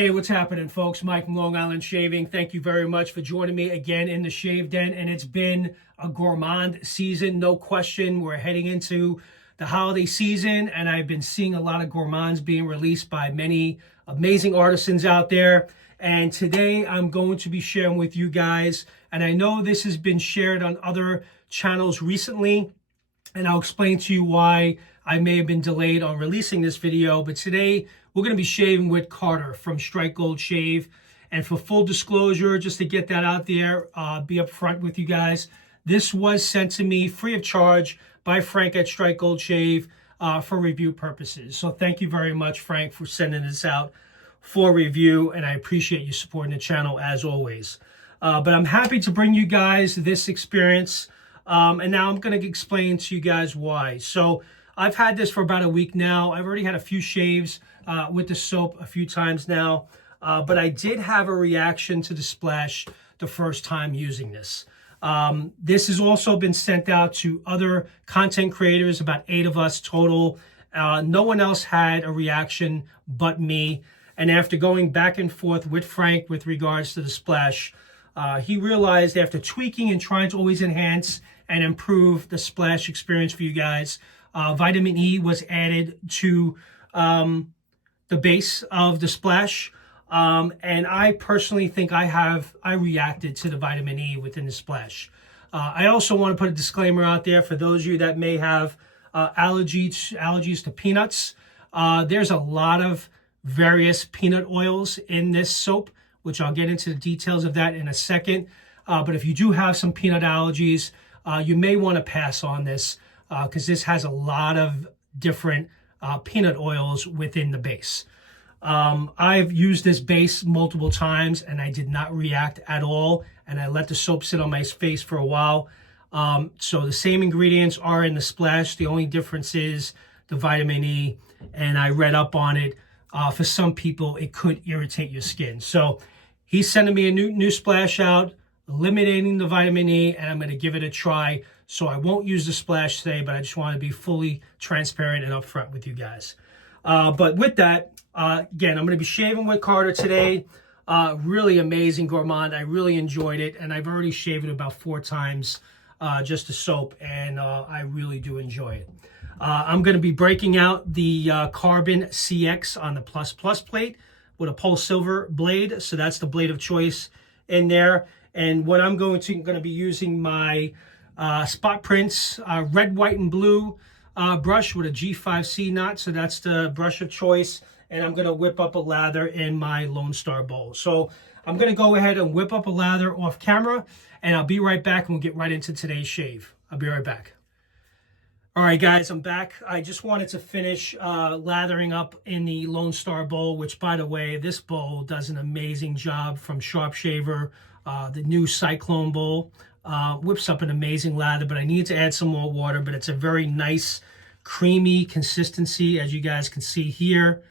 Hey, what's happening, folks? Mike from Long Island Shaving. Thank you very much for joining me again in the Shave Den. And it's been a gourmand season, no question. We're heading into the holiday season, and I've been seeing a lot of gourmands being released by many amazing artisans out there. And today I'm going to be sharing with you guys, and I know this has been shared on other channels recently, and I'll explain to you why I may have been delayed on releasing this video. But today we're going to be shaving with Carter from Strike Gold Shave. And for full disclosure, just to get that out there, be upfront with you guys, this was sent to me free of charge by Frank at Strike Gold Shave for review purposes. So thank you very much, Frank, for sending this out for review, and I appreciate you supporting the channel as always. But I'm happy to bring you guys this experience, and now I'm going to explain to you guys why. So I've had this for about a week now. I've already had a few shaves with the soap a few times now, but I did have a reaction to the splash the first time using this. This has also been sent out to other content creators, about 8 of us total. No one else had a reaction but me. And after going back and forth with Frank with regards to the splash, he realized after tweaking and trying to always enhance and improve the splash experience for you guys, vitamin E was added to the base of the splash. And I personally think I reacted to the vitamin E within the splash. I also want to put a disclaimer out there for those of you that may have allergies to peanuts. There's a lot of various peanut oils in this soap, which I'll get into the details of that in a second. But if you do have some peanut allergies, you may want to pass on this because this has a lot of different peanut oils within the base. I've used this base multiple times and I did not react at all, and I let the soap sit on my face for a while. So the same ingredients are in the splash. The only difference is the vitamin E, and I read up on it. For some people, it could irritate your skin. So he's sending me a new splash out, eliminating the vitamin E, and I'm going to give it a try. So I won't use the splash today, but I just want to be fully transparent and upfront with you guys. But with that, again, I'm going to be shaving with Carter today. Really amazing gourmand. I really enjoyed it, and I've already shaved it about 4 times, just the soap, and I really do enjoy it. I'm going to be breaking out the Carbon CX on the Plus plate with a Pulse Silver blade. So that's the blade of choice in there. And what I'm going to be using my Spot Prints red, white, and blue brush with a G5C knot. So that's the brush of choice. And I'm going to whip up a lather in my Lone Star bowl. So I'm going to go ahead and whip up a lather off camera, and I'll be right back and we'll get right into today's shave. I'll be right back. All right, guys, I'm back. I just wanted to finish lathering up in the Lone Star bowl, which, by the way, this bowl does an amazing job from Sharp Shaver. The new Cyclone bowl whips up an amazing lather, but I need to add some more water, but it's a very nice, creamy consistency, as you guys can see here.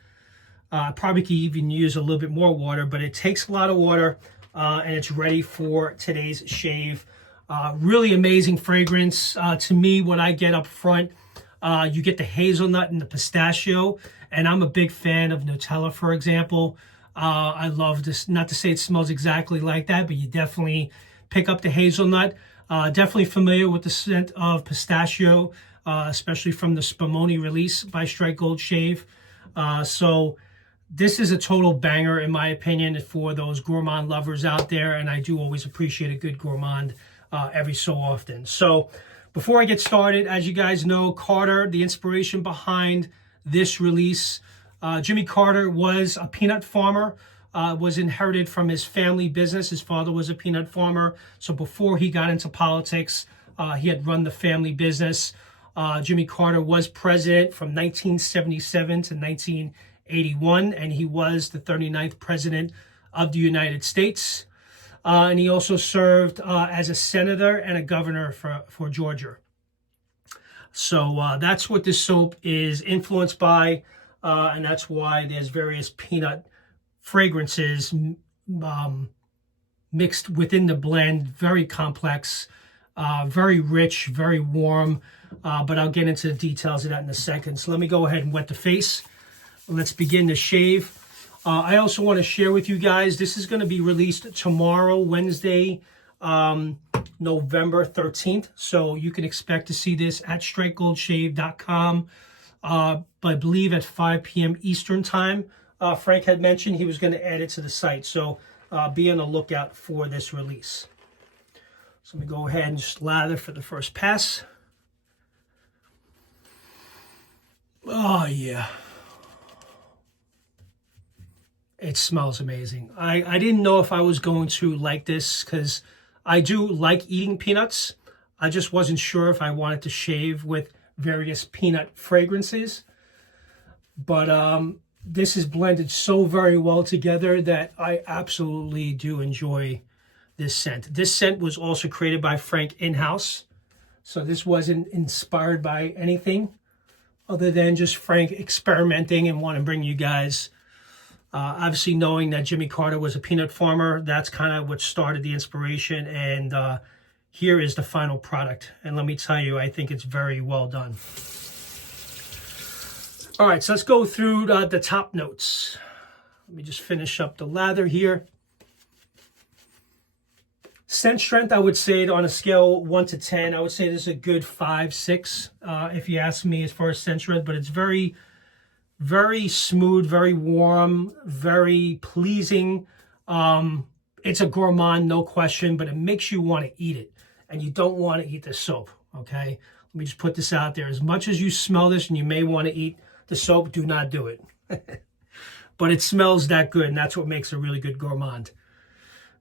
Probably could even use a little bit more water, but it takes a lot of water, and it's ready for today's shave. Really amazing fragrance. To me, what I get up front, you get the hazelnut and the pistachio, and I'm a big fan of Nutella, for example. I love this, not to say it smells exactly like that, but you definitely pick up the hazelnut. Definitely familiar with the scent of pistachio, especially from the Spumoni release by Strike Gold Shave. So this is a total banger, in my opinion, for those gourmand lovers out there, and I do always appreciate a good gourmand every so often. So before I get started, as you guys know, Carter, the inspiration behind this release, Jimmy Carter was a peanut farmer, was inherited from his family business. His father was a peanut farmer. So before he got into politics, he had run the family business. Jimmy Carter was president from 1977 to 1981, and he was the 39th president of the United States. And he also served as a senator and a governor for Georgia. So that's what this soap is influenced by, and that's why there's various peanut fragrances mixed within the blend. Very complex, very rich, very warm, but I'll get into the details of that in a second. So let me go ahead and wet the face. Let's begin the shave. I also want to share with you guys, this is going to be released tomorrow, Wednesday, November 13th. So you can expect to see this at strikegoldshave.com, I believe at 5 p.m. Eastern time. Frank had mentioned he was going to add it to the site. So be on the lookout for this release. So let me go ahead and just lather for the first pass. Oh, yeah. It smells amazing. I didn't know if I was going to like this because I do like eating peanuts. I just wasn't sure if I wanted to shave with various peanut fragrances. But this is blended so very well together that I absolutely do enjoy this scent. This scent was also created by Frank in-house. So this wasn't inspired by anything other than just Frank experimenting and want to bring you guys, obviously knowing that Jimmy Carter was a peanut farmer. That's kind of what started the inspiration. And here is the final product. And let me tell you, I think it's very well done. All right, so let's go through the top notes. Let me just finish up the lather here. Scent strength, I would say on a scale 1 to 10, I would say this is a good 5, 6, if you ask me, as far as scent strength. But it's very, very smooth, very warm, very pleasing. It's a gourmand, no question, but it makes you want to eat it. And you don't want to eat the soap, okay? Let me just put this out there. As much as you smell this and you may want to eat the soap, do not do it. But it smells that good, and that's what makes a really good gourmand.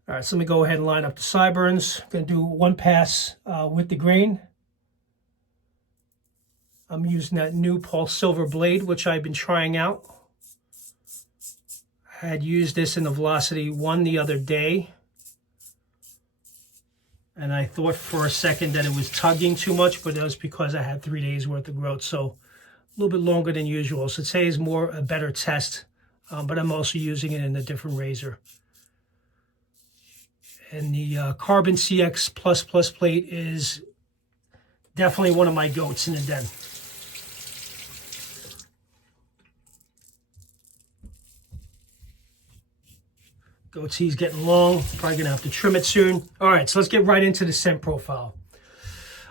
All right, so let me go ahead and line up the sideburns. I'm going to do one pass with the grain. I'm using that new Paul Silver blade, which I've been trying out. I had used this in the Velocity 1 the other day. And I thought for a second that it was tugging too much, but that was because I had 3 days worth of growth. So a little bit longer than usual. So today is more a better test, but I'm also using it in a different razor. And the Carbon CX++ plate is definitely one of my goats in the den. Goatee's getting long. Probably going to have to trim it soon. All right, so let's get right into the scent profile.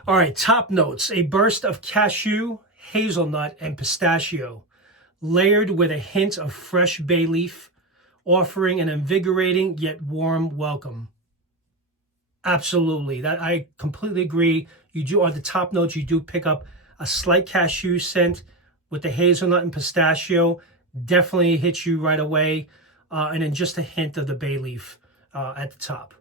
All right, top notes. A burst of cashew, hazelnut, and pistachio, layered with a hint of fresh bay leaf, offering an invigorating yet warm welcome. Absolutely. That I completely agree. You do, on the top notes, you do pick up a slight cashew scent with the hazelnut and pistachio. Definitely hits you right away. And then just a hint of the bay leaf at the top.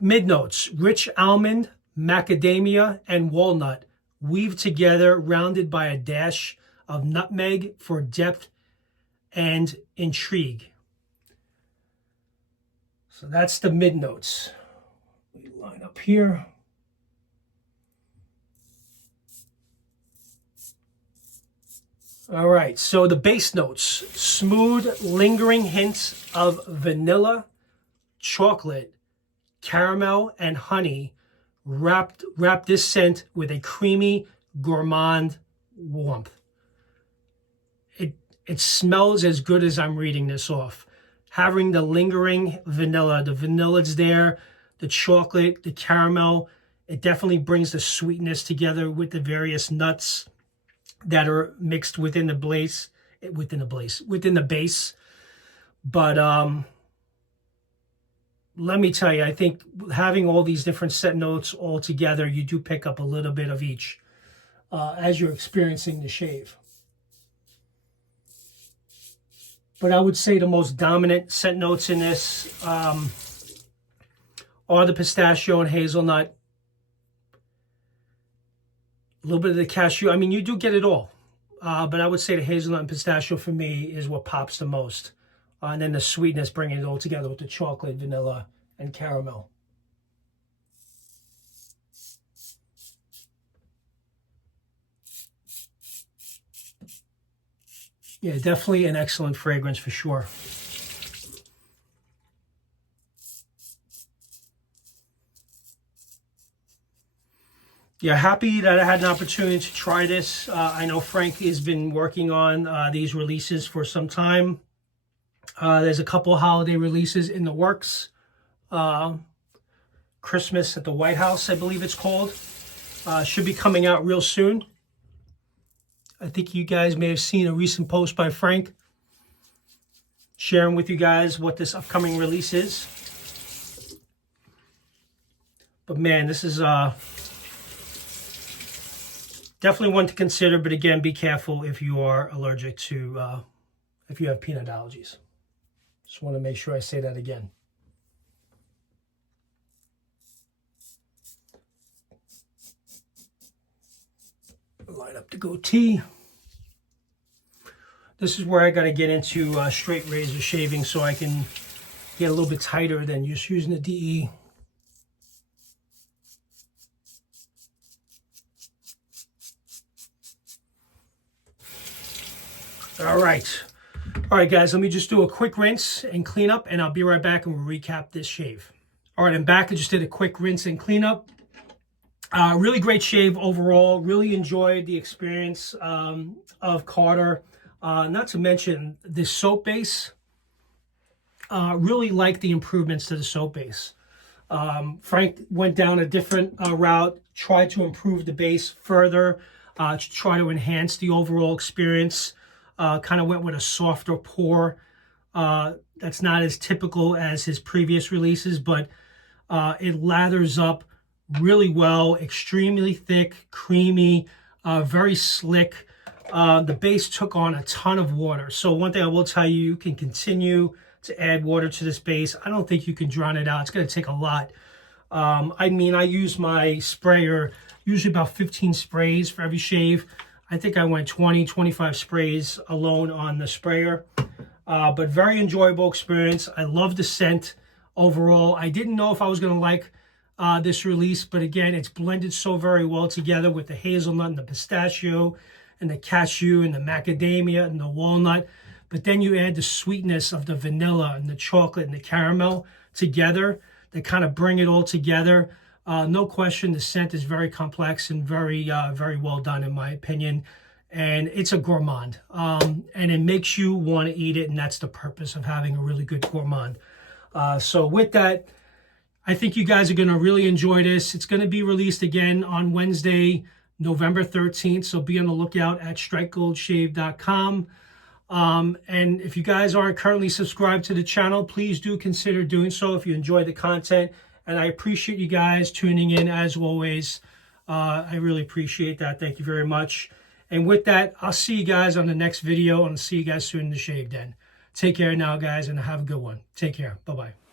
Mid notes, rich almond, macadamia, and walnut weave together, rounded by a dash of nutmeg for depth and intrigue. So that's the mid notes. We line up here. All right, so the base notes, smooth, lingering hints of vanilla, chocolate, caramel, and honey wrap this scent with a creamy, gourmand warmth. It smells as good as I'm reading this off. Having the lingering vanilla, the vanilla's there, the chocolate, the caramel, it definitely brings the sweetness together with the various nuts that are mixed within the base. But let me tell you, I think having all these different scent notes all together, you do pick up a little bit of each as you're experiencing the shave. But I would say the most dominant scent notes in this are the pistachio and hazelnut. A little bit of the cashew. I mean, you do get it all. But I would say the hazelnut and pistachio for me is what pops the most. And then the sweetness, bringing it all together with the chocolate, vanilla, and caramel. Yeah, definitely an excellent fragrance for sure. Yeah, happy that I had an opportunity to try this. I know Frank has been working on these releases for some time. There's a couple of holiday releases in the works. Christmas at the White House, I believe it's called. Should be coming out real soon. I think you guys may have seen a recent post by Frank sharing with you guys what this upcoming release is. But man, this is definitely one to consider. But again, be careful if you are allergic to, if you have peanut allergies. Just want to make sure I say that again. Line up the goatee. This is where I got to get into straight razor shaving so I can get a little bit tighter than just using the DE. All right, guys, let me just do a quick rinse and clean up, and I'll be right back and we'll recap this shave. All right, I'm back. I just did a quick rinse and clean up. Really great shave overall. Really enjoyed the experience of Carter. Not to mention the soap base. Really liked the improvements to the soap base. Frank went down a different route, tried to improve the base further, to try to enhance the overall experience. Kind of went with a softer pour. That's not as typical as his previous releases, but it lathers up really well, extremely thick, creamy, very slick. The base took on a ton of water. So one thing I will tell you, you can continue to add water to this base. I don't think you can drown it out. It's going to take a lot. I mean, I use my sprayer, usually about 15 sprays for every shave. I think I went 20, 25 sprays alone on the sprayer. But very enjoyable experience. I love the scent overall. I didn't know if I was going to like this release, but again, it's blended so very well together with the hazelnut and the pistachio and the cashew and the macadamia and the walnut. But then you add the sweetness of the vanilla and the chocolate and the caramel together. They kind of bring it all together. No question, the scent is very complex and very well done in my opinion. And it's a gourmand. And it makes you want to eat it, and that's the purpose of having a really good gourmand. So with that, I think you guys are going to really enjoy this. It's going to be released again on Wednesday, November 13th. So be on the lookout at strikegoldshave.com. And if you guys aren't currently subscribed to the channel, please do consider doing so if you enjoy the content. And I appreciate you guys tuning in as always. I really appreciate that. Thank you very much. And with that, I'll see you guys on the next video, and I'll see you guys soon in the Shave Den. Take care now, guys, and have a good one. Take care. Bye-bye.